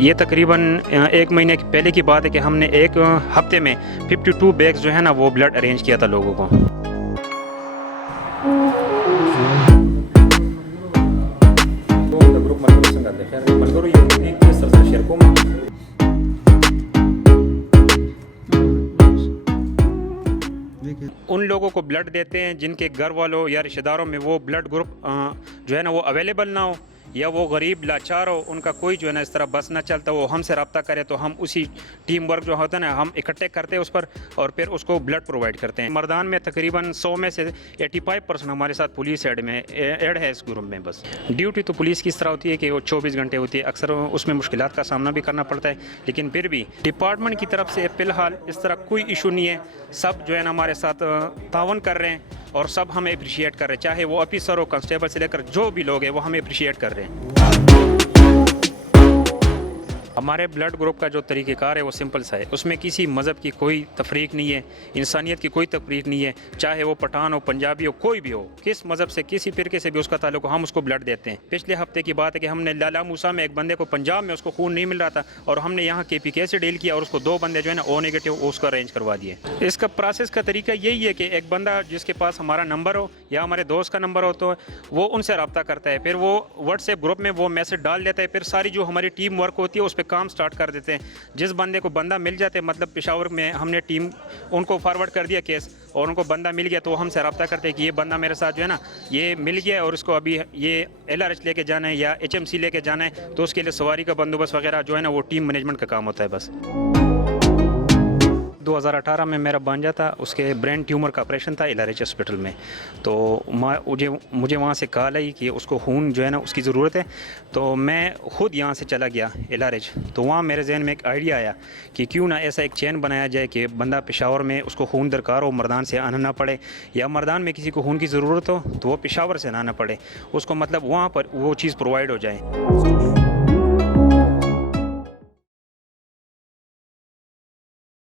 ये तकरीबन 1 महीने पहले की बात है कि हमने एक हफ्ते में 52 बैग्स जो है ना वो ब्लड अरेंज किया था लोगों को। उन लोगों को ब्लड देते हैं जिनके घर वालों या रिश्तेदारों में वो ब्लड ग्रुप जो है ना वो अवेलेबल ना हो, या वो गरीब लाचार हो, उनका कोई जो है ना इस तरह बस ना चलता, वो हमसे रब्ता करे तो हम उसी टीम वर्क जो होता है ना हम इकट्ठे करते हैं उस पर और फिर उसको ब्लड प्रोवाइड करते हैं। मर्दान में तकरीबन 100 में से 85% हमारे साथ पुलिस ऐड है इस ग्रुप में। बस ड्यूटी तो पुलिस की इस तरह होती है कि वो 24 घंटे होती है, अक्सर उसमें मुश्किलात का सामना भी करना पड़ता है, लेकिन फिर भी डिपार्टमेंट की तरफ से फ़िलहाल इस तरह कोई इशू नहीं है। सब जो है ना हमारे साथ तावन कर रहे हैं और सब हमें अप्रिशिएट कर रहे हैं, चाहे वो ऑफिसर हो, कांस्टेबल से लेकर जो भी लोग हैं वो हमें अप्रिशिएट कर रहे हैं। हमारे ब्लड ग्रुप का जो तरीक़ेकार है वो सिंपल सा है, उसमें किसी मज़हब की कोई तफरीक नहीं है, इंसानियत की कोई तफरीक नहीं है, चाहे वो पठान हो, पंजाबी हो, कोई भी हो, किस मज़हब से किसी फ़िरके से भी उसका ताल्लुक हो, हम उसको ब्लड देते हैं। पिछले हफ्ते की बात है कि हमने लाला मूसा में एक बंदे को पंजाब में उसको खून नहीं मिल रहा था और हमने यहाँ KPK से डील किया और उसको 2 बंदे जो है ना O नेगेटिव उसको अरेंज करवा दिए। इसका प्रोसेस का तरीका यही है कि एक बंदा जिसके पास हमारा नंबर हो या हमारे दोस्त का नंबर हो तो वो उनसे रब्ता करता है, फिर वो व्हाट्सएप ग्रुप में वो मैसेज डाल देता है, फिर सारी जो हमारी टीम वर्क होती है उस पर काम स्टार्ट कर देते हैं। जिस बंदे को बंदा मिल जाते, मतलब पेशावर में हमने टीम उनको फॉरवर्ड कर दिया केस और उनको बंदा मिल गया तो हमसे रब्ता करते हैं कि ये बंदा मेरे साथ जो है ना ये मिल गया और इसको अभी ये LRH लेके जाना है या HMC लेके जाना है, तो उसके लिए सवारी का बंदोबस्त वगैरह जो है ना वो टीम मैनेजमेंट का काम होता है। बस 2018 में मेरा भांजा था, उसके ब्रेन ट्यूमर का ऑपरेशन था LRH हॉस्पिटल में, तो मुझे वहाँ से कॉल आई कि उसको खून जो है ना उसकी ज़रूरत है, तो मैं ख़ुद यहाँ से चला गया LRH। तो वहाँ मेरे जहन में एक आइडिया आया कि क्यों ना ऐसा एक चेन बनाया जाए कि बंदा पेशावर में उसको खून दरकार हो, मर्दान से आना ना पड़े, या मर्दान में किसी को खून की ज़रूरत हो तो वो पेशावर से आना पड़े, उसको मतलब वहाँ पर वो चीज़ प्रोवाइड हो जाए।